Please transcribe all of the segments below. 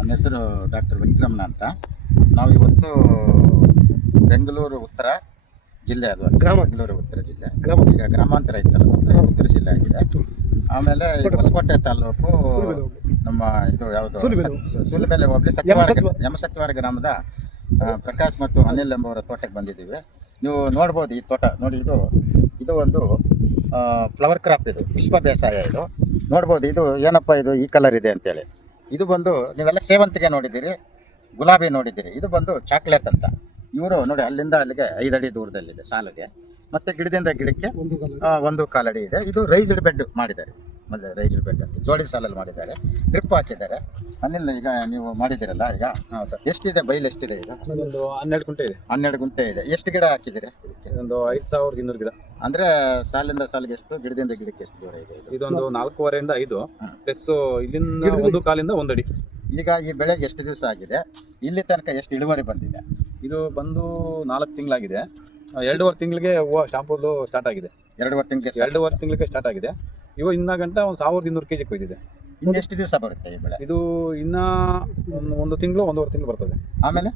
ನನ್ನ ಹೆಸರು ಡಾಕ್ಟರ್ ವೆಂಕಟರಮಣ ಅಂತ. ನಾವು ಇವತ್ತು ಬೆಂಗಳೂರು ಉತ್ತರ ಜಿಲ್ಲೆ ಅದು ಗ್ರಾಮ. ಬೆಂಗಳೂರು ಉತ್ತರ ಜಿಲ್ಲೆ. ಗ್ರಾಮ. ಈಗ ಗ್ರಾಮಾಂತರ ಇತ್ತಲ್ಲ ಉತ್ತರ ಉತ್ತರ ಜಿಲ್ಲೆ ಆಗಿದೆ. ಆಮೇಲೆ ಹೊಸಕೋಟೆ. ತಾಲೂಕು ನಮ್ಮ ಇದು ಯಾವುದು? ಸುಲಭೆಲೆ ಸುಲಿಬೆಲೆ ಹೋಬಳಿ. ಸತ್ಯವಾರ ಯಮಸತ್ವ- ಗ್ರಾಮದ ಪ್ರಕಾಶ್ ಮತ್ತು ಅನಿಲ್ ಎಂಬವರ ತೋಟಕ್ಕೆ ಬಂದಿದ್ದೀವಿ. ನೀವು ನೋಡ್ಬೋದು ಈ ತೋಟ. ನೋಡಿ ಇದು ಇದು ಒಂದು ಫ್ಲವರ್ ಕ್ರಾಪ್ ಇದು. ಪುಷ್ಪ ಬೇಸಾಯ ಇದು. ನೋಡ್ಬೋದು ಇದು ಏನಪ್ಪ ಇದು ಈ ಕಲರ್ ಇದೆ ಅಂತೇಳಿ. ಇದು ಬಂದು ನೀವೆಲ್ಲ ಸೇವಂತಿಗೆ ನೋಡಿದ್ದೀರಿ ಗುಲಾಬಿ ನೋಡಿದ್ದೀರಿ ಇದು ಬಂದು ಚಾಕ್ಲೇಟ್ ಅಂತ. ಇವರು ನೋಡಿ ಅಲ್ಲಿಂದ ಅಲ್ಲಿಗೆ ಐದಡಿ ದೂರದಲ್ಲಿದೆ ಸಾಲಿಗೆ. ಮತ್ತೆ ಗಿಡದಿಂದ ಗಿಡಕ್ಕೆ ಒಂದು ಕಾಲಡಿ. ಇದೆ. ಇದು ರೈಸ್ಡ್ ಬೆಡ್ ಮಾಡಿದ್ದಾರೆ. ಮೊದಲು ರೈಸ್ಡ್ ಬೆಡ್ ಅಂತ ಜೋಡಿ ಸಾಲಲ್ಲಿ ಮಾಡಿದ್ದಾರೆ. ಡ್ರಿಪ್ ಹಾಕಿದ್ದಾರೆ. ಅನಿಲ್ ಈಗ ನೀವು ಮಾಡಿದ್ದೀರಲ್ಲ ಈಗ? ಹಾಂ ಸರ್ ಎಷ್ಟಿದೆ ಬೈಲ್ ಎಷ್ಟಿದೆ ಈಗ? ಒಂದು ಹನ್ನೆರಡು ಗುಂಟೆ ಇದೆ. ಹನ್ನೆರಡು ಗುಂಟೆ ಇದೆ. ಎಷ್ಟು ಗಿಡ ಹಾಕಿದ್ದೀರಿ? ಇದಕ್ಕೆ ಒಂದು ಐದು ಸಾವಿರದ ಇನ್ನೂರು ಗಿಡ. ಅಂದರೆ ಸಾಲಿಂದ ಸಾಲಿಗೆ ಎಷ್ಟು ಗಿಡದಿಂದ ಗಿಡಕ್ಕೆ ಎಷ್ಟು ದೂರ ಇದೆ ಇದು? ಇದೊಂದು ನಾಲ್ಕೂವರೆಯಿಂದ ಐದು. ಪ್ಲಸ್ ಇಲ್ಲಿಂದ ಒಂದು ಕಾಲಿಂದ ಒಂದಡಿ. ಈಗ ಈ ಬೆಳೆಗೆ ಎಷ್ಟು ದಿವಸ ಆಗಿದೆ? ಇಲ್ಲಿ ತನಕ ಎಷ್ಟು ಇಳುವರಿ ಬಂದಿದೆ? ಇದು ಬಂದು ನಾಲ್ಕು ತಿಂಗಳಾಗಿದೆ. ಎರಡೂವರೆ ತಿಂಗಳಿಗೆ ಹೂವು ಶಾಂಪೂದು ಸ್ಟಾರ್ಟ್ ಆಗಿದೆ. ಎರಡೂವರೆ ತಿಂಗಳಿಗೆ ಎರಡೂವರೆ ತಿಂಗಳಿಗೆ ಸ್ಟಾರ್ಟ್ ಆಗಿದೆ. ಇವಾಗ ಇನ್ನ ಗಂಟ ಒಂದು ಸಾವಿರದ ಇನ್ನೂರು ಕೆ ಜಿ ಕೊಯ್ದಿದೆ ಇನ್ನೆಷ್ಟು ದಿವಸ ಬರುತ್ತೆ ಈ ಬೆಳೆ? ಇದು ಇನ್ನ ಒಂದು ಒಂದು ತಿಂಗಳು ಒಂದೂವರೆ ತಿಂಗಳು ಬರ್ತದೆ. ಆಮೇಲೆ?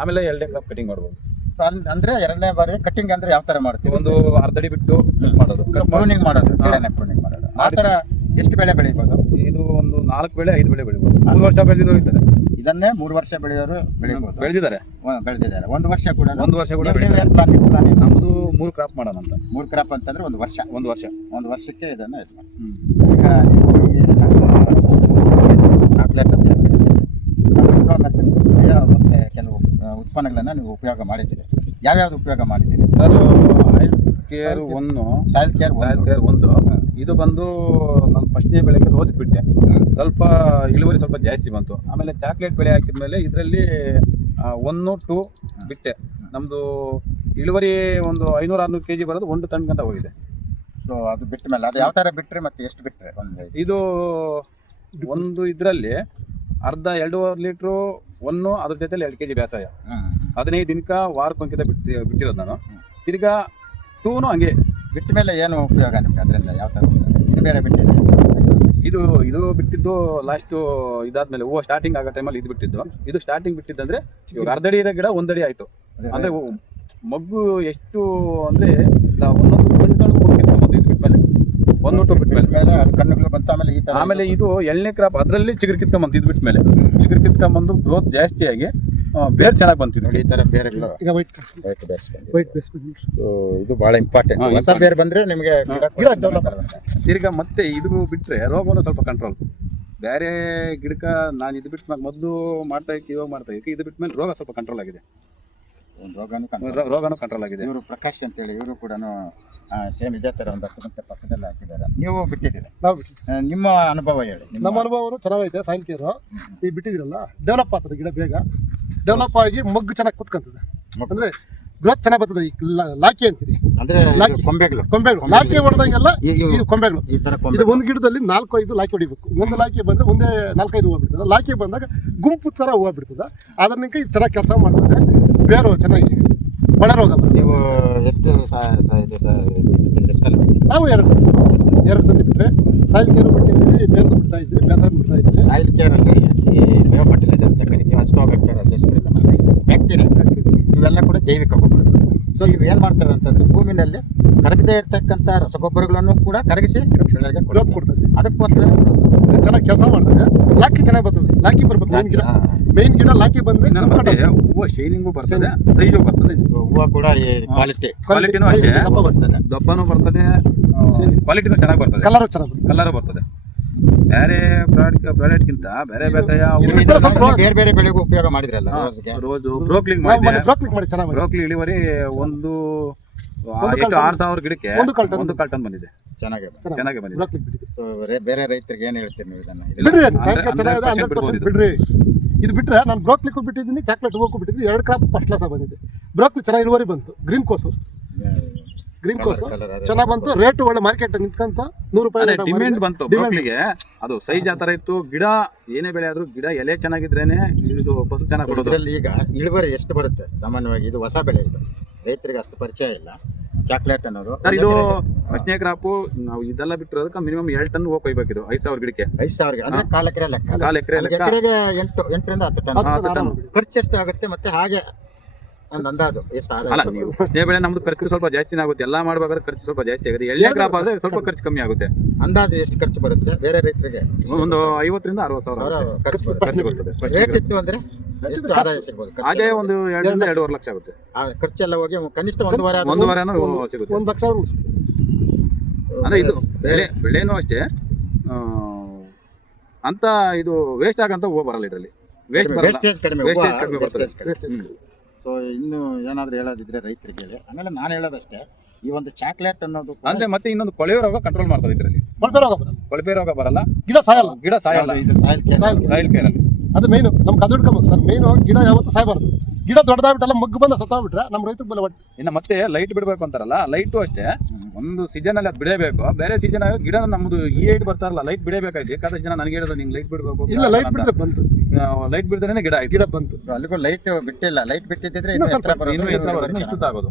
ಆಮೇಲೆ ಎರಡನೇ ಕ್ರಾಪ್ ಕಟಿಂಗ್ ಮಾಡ್ಬೋದು. ಸೊ ಅಲ್ಲಿ ಅಂದ್ರೆ ಎರಡನೇ ಬಾರಿ ಕಟಿಂಗ್ ಅಂದ್ರೆ ಯಾವ ತರ ಮಾಡ್ತೀವಿ ಒಂದು ಅರ್ಧಡಿ ಬಿಟ್ಟು ಮಾಡೋದು. ಪ್ರೂನಿಂಗ್ ಮಾಡೋದು ಪ್ರೂನಿಂಗ್ ಮಾಡೋದು. ಆ ತರ ಎಷ್ಟು ಬೆಳೆ ಬೆಳಿಬೋದು? ಇದು ಒಂದು ನಾಲ್ಕು ಬೆಳೆ ಐದು ಬೆಳೆ ಬೆಳಿಬೋದು. ಮೂರು ವರ್ಷ ಬೆಳೆದಿದ್ದು ಇದ್ದಾರೆ ಇದನ್ನೇ ಮೂರು ವರ್ಷ ಬೆಳೆಯೋರು ಬೆಳಿಬೋದು. ಬೆಳೆದಿದ್ದಾರೆ. ಬೆಳೆದಿದ್ದಾರೆ. ಒಂದು ವರ್ಷ ಕೂಡ ಒಂದು ವರ್ಷ ಕೂಡ? ನಮ್ಮದು ಮೂರು ಕ್ರಾಪ್ ಮಾಡೋಣ ಅಂತ. ಮೂರು ಕ್ರಾಪ್ ಅಂತಂದ್ರೆ ಒಂದು ವರ್ಷ. ಒಂದು ವರ್ಷ. ಒಂದು ವರ್ಷಕ್ಕೆ ಇದನ್ನ ಇದು. ಈಗ ನೀವು ಚಾಕ್ಲೇಟ್ ಅಂತ ಮತ್ತೆ ಕೆಲವು ಉತ್ಪನ್ನಗಳನ್ನು ಉತ್ಪನ್ನಗಳನ್ನ ನೀವು ಉಪಯೋಗ ಮಾಡಿದ್ದೀರಿ. ಯಾವ್ಯಾವ್ದು ಉಪಯೋಗ ಮಾಡಿದ್ದೀರಿ? ಸರ್ ಆಯಿಲ್ ಕೇರ್ ಒಂದು. ಸಾಯಿಲ್ ಕೇರ್ ಸಾಯಿಲ್ ಕೇರ್ ಒಂದು ಇದು ಬಂದು ನಾನು ಫಸ್ಟ್ನೇ ಬೆಳೆಗೆ ರೋಜ್ ಬಿಟ್ಟೆ. ಸ್ವಲ್ಪ ಇಳುವರಿ ಸ್ವಲ್ಪ ಜಾಸ್ತಿ ಬಂತು. ಆಮೇಲೆ ಚಾಕ್ಲೇಟ್ ಬೆಳೆ ಹಾಕಿದ್ಮೇಲೆ ಇದರಲ್ಲಿ ಒನ್ನು ಟೂ ಬಿಟ್ಟೆ. ನಮ್ಮದು ಇಳುವರಿ ಒಂದು ಐನೂರು ಆರುನೂರು ಕೆ ಜಿ ಬರೋದು ಒಂದು ಗಂಟ ಹೋಗಿದೆ. ಸೊ ಅದು ಬಿಟ್ಟ ಮೇಲೆ ಅದು ಯಾವ ಥರ ಬಿಟ್ಟರೆ ಮತ್ತೆ ಎಷ್ಟು ಬಿಟ್ಟರೆ ಒಂದು ಇದು? ಒಂದು ಇದರಲ್ಲಿ ಅರ್ಧ ಎರಡೂವರೆ ಲೀಟ್ರು ಒಂದು ಅದ್ರ ಜೊತೆಲಿ ಎರಡು ಕೆ ಜಿ ಬೇಸಾಯ. ಹದಿನೈದು ದಿನಕ್ಕೆ ವಾರಕ್ಕೊಂಕಿತ ಬಿಟ್ಟು ಬಿಟ್ಟಿರೋದು ನಾನು. ತಿರ್ಗಾ ಟೂನು ಹಂಗೆ. ಬಿಟ್ಟ ಮೇಲೆ ಏನು ಉಪಯೋಗ ನಿಮ್ಗೆ ಅದರಿಂದ? ಯಾವ ಥರ? ಇದು ಬೇರೆ ಬಿಟ್ಟಿದೆ ಇದು ಇದು ಬಿಟ್ಟಿದ್ದು ಲಾಸ್ಟ್ ಇದಾದ್ಮೇಲೆ ಹೂವು ಸ್ಟಾರ್ಟಿಂಗ್ ಆಗೋ ಟೈಮಲ್ಲಿ ಇದು ಬಿಟ್ಟಿದ್ದು. ಇದು ಸ್ಟಾರ್ಟಿಂಗ್ ಬಿಟ್ಟಿದ್ದಂದ್ರೆ ಇವಾಗ ಅರ್ಧಡಿ ಇರೋ ಗಿಡ ಒಂದಡಿ ಆಯ್ತು. ಅಂದ್ರೆ ಮಗ್ಗು ಎಷ್ಟು ಅಂದ್ರೆ ಒಂದೊಂದು ಕಣ್ಣು ಬಿಟ್ಮೇಲೆ ಇದು ಬಿಟ್ಮೇಲೆ ಒಂದು ಟು ಬಿಟ್ಟ ಮೇಲೆ ಅದು ಕಣ್ಣುಗಳು ಬಂತು ಆಮೇಲೆ ಈ ಆಮೇಲೆ ಇದು ಎಳ್ನೇ ಕ್ರಾಪ್ ಅದರಲ್ಲಿ ಚಿಗುರು ಕಿತ್ಕೊಂಬಂತು ಇದು ಬಿಟ್ಮೇಲೆ ಚಿಗುರು ಕಿತ್ಕೊಂಬಂದು ಗ್ರೋತ್ ಜಾಸ್ತಿಯಾಗಿ ಬೇರ್ ಚೆನ್ನಾಗಿ ಬಂತು ನೋಡಿ ಈ ತರ ಬೇರೆಗಳು ಈಗ ವೈಟ್ ವೈಟ್ ಬೇಸ್ ಬಂದಿದೆ. ವೈಟ್ ಬೇಸ್ So, ಇದು ಬಹಳ ಇಂಪಾರ್ಟೆಂಟ್ ಹಾ, ಹೊಸ important. ಬೇರೆ ಬಂದ್ರೆ ನಿಮಗೆ ಗಿಡ ಗಿಡ develop ತಿರ್ಗಾ ಮತ್ತೆ ಇದು ಬಿಟ್ರೆ ರೋಗವನ್ನು ಸ್ವಲ್ಪ ಕಂಟ್ರೋಲ್ ಬೇರೆ ಗಿಡಕ್ಕ ನಾನು ಇದು ಬಿಟ್ಟು ಮೊದಲು ಮಾಡ್ತಾ ಇತ್ತು ಇವಾಗ ಮಾಡ್ತಾ ಇತ್ತು ಇದು ಬಿಟ್ಮೇಲೆ ರೋಗ ಸ್ವಲ್ಪ ಕಂಟ್ರೋಲ್ ಆಗಿದೆ. ಒಂದು ರೋಗನೂ ಕಂಟ್ರೋಲ್ ರೋ- ರೋಗನು ಕಂಟ್ರೋಲ್ ಆಗಿದೆ. ಇವರು ಪ್ರಕಾಶ್ ಅಂತೇಳಿ ಇವರು ಕೂಡ ಸೇಮ್ ಇದೇ ತರ ಒಂದು ಹತ್ತು ಗಂಟೆ ಪಕ್ಕದಲ್ಲಿ ಹಾಕಿದ್ದಾರೆ. ನೀವು ಬಿಟ್ಟಿದ್ದೀರಾ? ನಾವು ಬಿಟ್ಟು ಆ, ನಿಮ್ಮ ಅನುಭವ ಹೇಳಿ. ನಿಮ್ಮ- ನಮ್ಮ ಅನುಭವರು ಚೆನ್ನಾಗೈತೆ ಸಾಯಿಲ್ ಈ ಈಗ ಬಿಟ್ಟಿದಿರಲ್ಲ ಡೆವಲಪ್ ಆಗ್ತದೆ ಗಿಡ ಬೇಗ. ಡೆವಲಪ್ ಆಗಿ ಮಗ್ಗು ಚೆನ್ನಾಗಿ ಕುತ್ಕೊಂತದೆ. ಅಂದ್ರೆ ಗ್ರೋತ್ ಚೆನ್ನಾಗಿ ಬರ್ತದೆ ಈ ಲಾಕಿ ಅಂತೀರಿ. ಅಂದ್ರೆ ಲಾಕಿ. ಕೊಂಬೆಗಳು. ಕೊಂಬೆಗಳು. ಲಾಕಿ ಹೊಡೆದಂಗೆಲ್ಲ ಈ- ಇದು ಕೊಂಬೆಗಳು. ಇದು ಒಂದು ಗಿಡದಲ್ಲಿ ನಾಲ್ಕು ಐದು ಲಾಕಿ ಹೊಡಿಬೇಕು. ಒಂದು ಲಾಕಿ ಬಂದ್ರೆ ಒಂದೇ ನಾಲ್ಕೈದು ಹೂವು ಬಿಡ್ತದೆ ಲಾಕಿ ಬಂದಾಗ ಗುಂಪು ತರ ಹೂವು ಬಿಡ್ತದೆ ಅದನ್ನ ಇದು ಚೆನ್ನಾಗಿ ಕೆಲಸ ಮಾಡ್ತದೆ. ಬೇರು ಚೆನ್ನಾಗಿ ಒಳ ರೋಗ ನೀವು ಎಷ್ಟು ನಾವು ಎರಡು ಸತಿ. ಎರಡು ಸತಿ ಬಿಟ್ಟರೆ ಸಾಯಿಲ್ ಕೇರ್ ಬಿಟ್ಟಿದ್ವಿ ಬೇರು ಬಿಡ್ತಾ ಇದ್ವಿ ಬೇಸಾಯ ಬಿಡ್ತಾ ಇದ್ವಿ ಸಾಯಿಲ್ ಕೇರ್ ಕರಿತೀವಿ ಅಸ್ಟೋಬ್ಯಾಕ್ಟರ್ ಬ್ಯಾಕ್ಟೀರಿಯಾ ಇವೆಲ್ಲ ಕೂಡ ಜೈವಿಕ ಗೊಬ್ಬರಗಳು ಸೊ ಇವು ಏನು ಮಾಡ್ತಾರೆ ಅಂತಂದರೆ ಭೂಮಿನಲ್ಲಿ ಕರಗದೇ ಇರತಕ್ಕಂಥ ರಸಗೊಬ್ಬರಗಳನ್ನು ಕೂಡ ಕರಗಿಸಿ ಬೆಳೆಗೆ ಗ್ರೋತ್. ಕೊಡ್ತದೆ. ಅದಕ್ಕೋಸ್ಕರ ಚೆನ್ನಾಗಿ ಕೆಲಸ ಮಾಡ್ತದೆ. ಲಾಕಿ ಚೆನ್ನಾಗಿ ಬರ್ತದೆ. ಲಾಕಿ ಬರ್ಬೇಕು. ಮೇನ್ ಗಿಡ. ಮೇನ್ ಗಿಡ ಲಾಕಿ ಬಂದ್ರೆ ಹೂವು ಶೈನಿಂಗು ಬರ್ತದೆ ಸೈಜು ಬರ್ತದೆ. ಸೊ ಹೂವು ಕೂಡ ಈ ಕ್ವಾಲಿಟಿ ಕ್ವಾಲಿಟಿನೂ ಅಷ್ಟೇ. ದಪ್ಪ ಬರ್ತದೆ. ದಪ್ಪನೂ ಬರ್ತದೆ ಕ್ವಾಲಿಟಿನೂ ಚೆನ್ನಾಗಿ ಬರ್ತದೆ. ಕಲರು ಚೆನ್ನಾಗಿ ಬರ್ತದೆ. ಕಲರ್ ಬರ್ತದೆ. ಬೇರೆ ಪ್ರಾಡಕ್ಟ್ ಪ್ರಾಡಕ್ಟ್ಗಿಂತ ಬೇರೆ ಬೇಸಾಯ ಬೇರೆ ಬೇರೆ ಬೆಳೆಗೂ ಉಪಯೋಗ ಮಾಡಿದ್ರಲ್ಲ ರೋಜು ಬ್ರೋಕ್ಲಿಂಗ್ ನಾವು ಮಾಡಿದೆ ಬ್ರೋಕ್ಲಿಕ್ ಮಾಡಿ ಚೆನ್ನಾಗಿ. ಬ್ರೋಕ್ಲಿ ಇಳುವರಿ ಒಂದು ಎಷ್ಟು ಆರು ಸಾವಿರ ಗಿಡಕ್ಕೆ ಒಂದು ಕಲ್ಟನ್ ಒಂದು ಕಲ್ಟನ್ ಬಂದಿದೆ. ಚೆನ್ನಾಗಿ ಚೆನ್ನಾಗಿ ಬಂದಿದೆ. ಬೇರೆ ರೈತರಿಗೆ ಏನು ಹೇಳ್ತೀನಿ ನೀವು ಇದನ್ನ? ಬಿಡ್ರಿ ಚೆನ್ನಾಗಿದೆ 100% ಹಂಡ್ರೆಡ್ ಪರ್ಸೆಂಟ್ ಬಿಡ್ರಿ. ಇದು ಬಿಟ್ರೆ ನಾನು ಬ್ರೋಕ್ಲಿಕ್ಕೂ ಬಿಟ್ಟಿದ್ದೀನಿ ಚಾಕ್ಲೇಟ್ ಹೂವಕ್ಕೂ ಬಿಟ್ಟಿದ್ದೀನಿ ಎರಡು ಕ್ರಾಪ್ ಫಸ್ಟ್ ಕ್ಲಾಸ್ ಬಂದಿದೆ. ಬ್ರೋಕ್ಲಿ ಚೆನ್ನಾಗಿ ಇಳುವರಿ ಬಂತು ಗ್ರೀನ್ ಕೋಸು. ಗ್ರೀನ್ ಕೋಸ್ ಚೆನ್ನಾಗಿ ಬಂತು. ರೇಟ್ ಒಳ್ಳೆ ಮಾರ್ಕೆಟ್ ನಿಂತ್ಕಂತ ನೂರು ರೂಪಾಯಿ ರೇಟ್ ಡಿಮ್ಯಾಂಡ್. ಬಂತು Demand. ಬ್ರೋಕ್ಲಿಗೆ ಅದು ಸೈಜ್ ಆ ತರ ಇತ್ತು. ಗಿಡ ಏನೇ ಬೆಳೆ ಆದ್ರೂ ಗಿಡ ಎಲೆ ಚೆನ್ನಾಗಿದ್ರೇನೆ ಇದು ಫಸಲು ಚೆನ್ನಾಗಿ ಕೊಡೋದು ಇದರಲ್ಲಿ ಈಗ ಇಳುವರಿ ಎಷ್ಟು ಬರುತ್ತೆ? ಸಾಮಾನ್ಯವಾಗಿ ಇದು ಹೊಸ ಬೆಳೆ ಇದು. ರೈತರಿಗೆ ಅಷ್ಟು ಪರಿಚಯ ಇಲ್ಲ. ಚಾಕ್ಲೇಟ್ ಅನ್ನೋದು. ಸರ್ ಇದು ಅಷ್ಟನೇ ಕ್ರಾಪು ನಾವು ಇದೆಲ್ಲ ಬಿಟ್ಟಿರೋದಕ್ಕೆ ಮಿನಿಮಮ್ ಎರಡು ಟನ್ ಹೋಗಿ ಇದು ಐದು ಸಾವಿರ ಗಿಡಕ್ಕೆ. ಐದು ಸಾವಿರ ಅಂದ್ರೆ ಕಾಲು ಎಕರೆ ಲೆಕ್ಕ. ಕಾಲು ಎಕರೆ ಲೆಕ್ಕ. ಎಕರೆಗೆ ಎಂಟು ಎಂಟರಿಂದ ಹತ್ತು ಟನ್ ಹತ್ತು ಹತ್ತು ಟನ್ ಟನ್. ಖರ್ಚು ಎಷ್ಟು ಆಗುತ್ತೆ ಮತ್ತೆ ಹಾಗೆ ಒಂದು ಅಂದಾಜು ಎಷ್ಟು ಅಲ್ಲ ಆದಾಯ ನೀವು ಬೆಳೆ ನಮ್ದು ಖರ್ಚು ಸ್ವಲ್ಪ ಜಾಸ್ತಿನೇ ಆಗುತ್ತೆ ಎಲ್ಲ ಮಾಡ್ಬೇಕಾದ್ರೆ ಖರ್ಚು ಸ್ವಲ್ಪ ಜಾಸ್ತಿ ಆಗುತ್ತೆ. ಎಳ್ಳೆ ಕ್ರಾಪ್ ಆದ್ರೆ ಸ್ವಲ್ಪ ಖರ್ಚು ಕಮ್ಮಿ ಆಗುತ್ತೆ. ಅಂದಾಜು ಎಷ್ಟು ಖರ್ಚು ಬರುತ್ತೆ? ಬೇರೆ ರೈತರಿಗೆ? ಒಂದು ಐವತ್ತರಿಂದ ಅರವತ್ತು ಸಾವಿರ ಸಾವಿರ ಖರ್ಚು ಖರ್ಚು ಬರುತ್ತೆ. ಬರ್ತದೆ. First ರೇಟ್ ಇತ್ತು ಅಂದ್ರೆ ಎಷ್ಟು ಆದಾಯ ಸಿಗ್ಬೋದು? ಖರ್ಚು? ಹಾಗೆ ಒಂದು ಎರಡರಿಂದ ಎರಡೂವರೆ ಲಕ್ಷ ಆಗುತ್ತೆ. ಆ ಖರ್ಚೆಲ್ಲ ಹೋಗಿ ಕನಿಷ್ಠ ಒಂದೂವರೆ ಆದ್ರೂ ಒಂದೂವರೆ ಅನ್ನೋ ಸಿಗುತ್ತೆ. ಒಂದು ಲಕ್ಷ ಆದ್ರೂ ಉಳ್ಸ್ಬೋದು. ಅಂದ್ರೆ ಇದು ಬೆಳೆ ಬೆಳೆನೂ ಅಷ್ಟೇ. ಆ, ಅಂತ ಇದು ವೇಸ್ಟ್ ಆಗಂತ ಹೂವು ಬರಲ್ಲ ಇದರಲ್ಲಿ. ವೇಸ್ಟ್ ಬರಲ್ಲ. ವೇಸ್ಟೇಜ್ ಕಡಿಮೆ ವೇಸ್ಟೇಜ್ ಕಡಿಮೆ ಬರ್ತದೆ. ಸೊ ಇನ್ನು ಏನಾದರೂ ಹೇಳೋದಿದ್ರೆ ರೈತರಿಗೆ ಹೇಳಿ ಆಮೇಲೆ ನಾನು ಹೇಳೋದಷ್ಟೇ ಈ ಒಂದು ಚಾಕ್ಲೇಟ್ ಅನ್ನೋದು ಅಂದ್ರೆ ಮತ್ತೆ ಇನ್ನೊಂದು ಕೊಳೆಯ ರೋಗ ಕಂಟ್ರೋಲ್ ಮಾಡ್ತದೆ ಇದರಲ್ಲಿ. ಕೊಳಪೆ ರೋಗ ಬರಲ್ಲ. ಕೊಳಪೆ ರೋಗ ಬರಲ್ಲ. ಗಿಡ ಸಾಯಲ್ಲ. ಗಿಡ ಸಾಯಲ್ಲ. ಇದು ಸಾಯಲ್ ಕೇರ್ ಸಾಯಲ್ ಕೇರಲ್ಲಿ ಅದು ಮೇನು ನಮ್ಗೆ ಅದು ಹಿಡ್ಕೊಬೇಕು ಸರ್ ಮೇನು ಗಿಡ ಯಾವತ್ತೂ ಸಾಯಬಾರ್ದು. ಗಿಡ ದೊಡ್ಡದಾಗ್ಬಿಟ್ಟಲ್ಲ ಮಗ್ಗು ಬಂದ ಸತ್ತಾಗ್ಬಿಟ್ರೆ ನಮ್ಮ ರೈತಕ್ಕೆ ಬಲ ಇನ್ನು ಮತ್ತೆ ಲೈಟ್ ಬಿಡಬೇಕು ಅಂತಾರಲ್ಲ ಲೈಟು ಅಷ್ಟೇ. ಒಂದು ಸೀಸನ್ ಅಲ್ಲಿ ಅದು ಬಿಡಬೇಕು. ಬೇರೆ ಸೀಸನ್ ಆಗಿ ಗಿಡ ನಮ್ದು ಈ ಏಟ್ ಬರ್ತಾರಲ್ಲ ಲೈಟ್ ಬಿಡಬೇಕಾಗಿ ಬೇಕಾದಷ್ಟು ಜನ ನನಗೆ ಹೇಳಿದ್ರು ನಿಂಗೆ ಲೈಟ್ ಬಿಡಬೇಕು ಇಲ್ಲ ಲೈಟ್ ಬಿಡ್ರೆ ಬಂತು. ಲೈಟ್ ಬಿಡ್ದೇನೆ ಗಿಡ ಆಯ್ತು. ಗಿಡ ಬಂತು. ಅಲ್ಲಿಗೂ ಲೈಟ್ ಬಿಟ್ಟಿಲ್ಲ ಲೈಟ್ ಬಿಟ್ಟಿದ್ರೆ ಇನ್ನೂ ಇನ್ನು ಬರೋದು, ಇನ್ನು ಎತ್ತರ ಬರೋದು, ಇನ್ನೂ ಇನ್ನು ಇಷ್ಟು ಆಗೋದು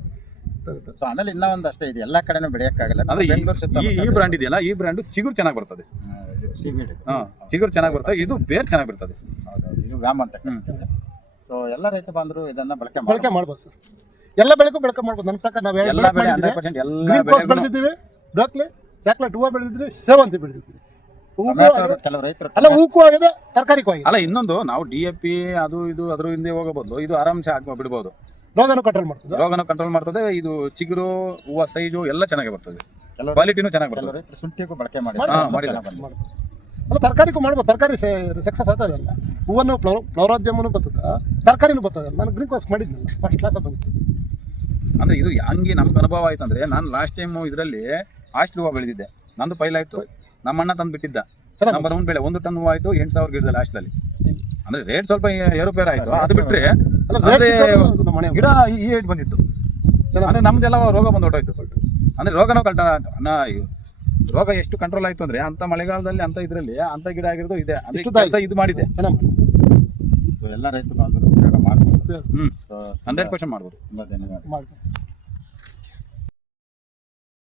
ಸೊ ಆಮೇಲೆ ಇನ್ನ ಒಂದು ಅಷ್ಟೇ ಇದೆ. ಎಲ್ಲಾ ಕಡೆನೂ ಬೆಳೆಯಕ್ಕಾಗಲ್ಲ. ಅಂದ್ರೆ ಈ- ಬೆಂಗಳೂರು ಸುತ್ತ ಈ ಈ ಬ್ರ್ಯಾಂಡ್ ಇದೆಯಲ್ಲ ಈ ಬ್ರಾಂಡ್ ಚಿಗುರು ಚೆನ್ನಾಗಿ ಬರ್ತದೆ. ಚಿಗುರು. ಚೆನ್ನಾಗಿ ಬರ್ತದೆ. ಇದು ಬೇರ್ ಚೆನ್ನಾಗಿ ಬರ್ತದೆ ಇದು ವ್ಯಾಮ್ ಅಂತ ಸೊ ಎಲ್ಲ ರೈತ ಬಾಂಧವರು ಇದನ್ನ ಬಳಕೆ ಬಳಕೆ ಮಾಡ್ಬೋದು. ಸರ್. ಎಲ್ಲ ಬೆಳೆಗೂ ಬಳಕೆ ಮಾಡ್ಬೋದು. ನನ್ನ ಪ್ರಕಾರ ನಾವು ಎಲ್ಲ ಬೆಳೆ ಹಂಡ್ರೆಡ್ ಪರ್ಸೆಂಟ್ ಎಲ್ಲ ಬೆಳೆ ಬೆಳೆದಿದ್ದೀವಿ ಬ್ರೋಕ್ಲಿ ಚಾಕ್ಲೇಟ್ ಹೂವು ಬೆಳೆದಿದ್ವಿ ಸೇವಂತಿ ಟೊಮ್ಯಾಟೊ ಕೆಲವು ರೈತರು ಅಲ್ಲ ಆಗಿದೆ ತರಕಾರಿಗೂ ಆಗಿದೆ. ಅಲ್ಲ ಇನ್ನೊಂದು ನಾವು ಡಿ ಎ ಪಿ ಅದು ಇದು ಅದ್ರ ಹಿಂದೆ ಹೋಗೋ ಬದಲು ಇದು ಆರಾಮ್ಸೆ ಹಾಕಿ ಬಿಡ್ಬೋದು. ರೋಗನೂ ಕಂಟ್ರೋಲ್ ಮಾಡ್ತದೆ. ರೋಗನ ಕಂಟ್ರೋಲ್ ಮಾಡ್ತದೆ ಇದು ಚಿಗುರು ಹೂವ ಸೈಜು ಎಲ್ಲ ಚೆನ್ನಾಗಿ ಬರ್ತದೆ. ಕ್ವಾಲಿಟಿನೂ ಚೆನ್ನಾಗಿ ಬರ್ತದೆ. ರೈತರು ಶುಂಠಿಗೂ ಬಳಕೆ ಮಾಡಿ. ಅಲ್ಲ ತರಕಾರಿಗೂ ಮಾಡ್ಬೋದು. ತರಕಾರಿ ಸಕ್ಸಸ್ ಆಗ್ತದೆ ಅಲ್ಲ? ಹೂವನ್ನು ಫ್ಲವರ್ ಫ್ಲವರೋದ್ಯಮನೂ ಬರ್ತದೆ ತರಕಾರಿನೂ ಬರ್ತದೆ. ನಾನು ಗ್ರೀನ್ ಕಾಸ್ಟ್ ಮಾಡಿದ್ನಲ್ಲ ಫಸ್ಟ್ ಕ್ಲಾಸ್ ಬಂದಿತ್ತು. ಅಂದ್ರೆ ಇದು ಹಂಗೆ ನಮ್ಗೆ ಅನುಭವ ಆಯ್ತು ಅಂದ್ರೆ ನಾನು ಲಾಸ್ಟ್ ಟೈಮ್ ಇದರಲ್ಲಿ ಆಸ್ಟ್ ಹೂವು ಬೆಳೆದಿದ್ದೆ. ನಂದು ಆಯ್ತು. ನಮ್ಮ ಅಣ್ಣ ತಂದು ಬಿಟ್ಟಿದ್ದ ನಂಬರ್ ಒನ್ ಬೆಳೆ ಒಂದು ಟನ್ ಹೂವು ಆಯ್ತು ಎಂಟು ಸಾವಿರ ಗಿಡದ ಲಾಸ್ಟ್ ಅಲ್ಲಿ. ಅಂದ್ರೆ ರೇಟ್ ಸ್ವಲ್ಪ ಏರುಪೇರು ಆಯ್ತು. ಅದು ಬಿಟ್ಟರೆ ಗಿಡ ಈ- ಏಟ್ ಬಂದಿತ್ತು. ಅಂದ್ರೆ ನಮ್ದೆಲ್ಲ ರೋಗ ಬಂದು ಹೊಟ್ಟೋಯ್ತು ಅಂದ್ರೆ ರೋಗನೂ ಕಲ್ಟ ರೋಗ ಎಷ್ಟು ಕಂಟ್ರೋಲ್ ಆಯ್ತು ಅಂದ್ರೆ ಅಂತ ಮಳೆಗಾಲದಲ್ಲಿ ಅಂತ ಇದ್ರಲ್ಲಿ ಅಂತ ಗಿಡ ಆಗಿರೋದು ಇದೆ. ಇದು ಮಾಡಿದೆ. ಎಲ್ಲ ರೈತರು ಬಾಂಧವರು ಉಪಯೋಗ ಮಾಡ್ಬೋದು. ಹ್ಞೂ ಹಂಡ್ರೆಡ್ ಪರ್ಸೆಂಟ್ ಮಾಡ್ಬೋದು. ತುಂಬಾ ಧನ್ಯವಾದ ಮಾಡ್ಬೋದು